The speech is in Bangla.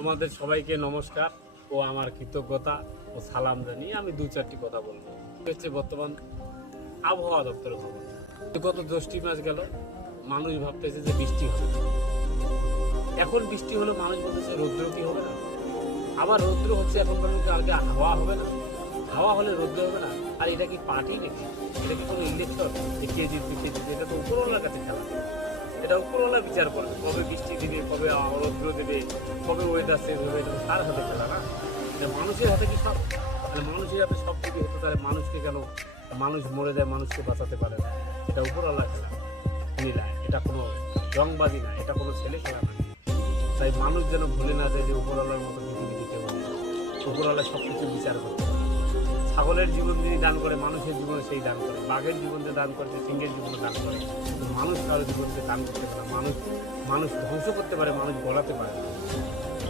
তোমাদের সবাইকে নমস্কার ও আমার কৃতজ্ঞতা ও সালাম জানিয়ে আমি দু চারটি কথা বলবো। হচ্ছে বর্তমান আবহাওয়া দপ্তরের খবর। গত 10টি মাস গেল মানুষ ভাবতেছে যে বৃষ্টি হবে, এখন বৃষ্টি হলো মানুষ বলতেছে রৌদ্র কি হবে না, আবার রৌদ্র হচ্ছে এখন বলুন কালকে হাওয়া হবে না, হাওয়া হলে রৌদ্র হবে না। আর এটা কি পার্টি নাকি? এটা কি কোনো ইলেকশন? কে জিতবে কে জিতবে? এটা তো উপরওয়ালার কাছে খেলা, এটা উপরওয়ালা বিচার করবে কবে বৃষ্টি দেবে, কবে রৌদ্র দেবে, কবে ওয়েদার চেঞ্জ হবে। এটা তো তার হাতে খেলা না, এটা মানুষের হাতে কি সব? তাহলে মানুষের হাতে সব যদি হতো তাহলে মানুষকে কেন মানুষ মরে যায়, মানুষকে বাঁচাতে পারে না? এটা উপরওয়ালা খেলা নীলা, এটা কোনো রংবাজি না, এটা কোনো ছেলে খেলা না। তাই মানুষ যেন ভুলে না যায় যে উপরওয়ালার মতো পৃথিবী দিতে পারে, উপরওয়ালা সব কিছু বিচার করতে পারে। ছাগলের জীবন যিনি দান করে মানুষের জীবনে সেই দান করে, বাঘের জীবনকে দান করে, সিংহের জীবনে দান করে, কিন্তু মানুষ কারো জীবনকে দান করতে পারে, মানুষ ধ্বংস করতে পারে, মানুষ গড়াতে পারে।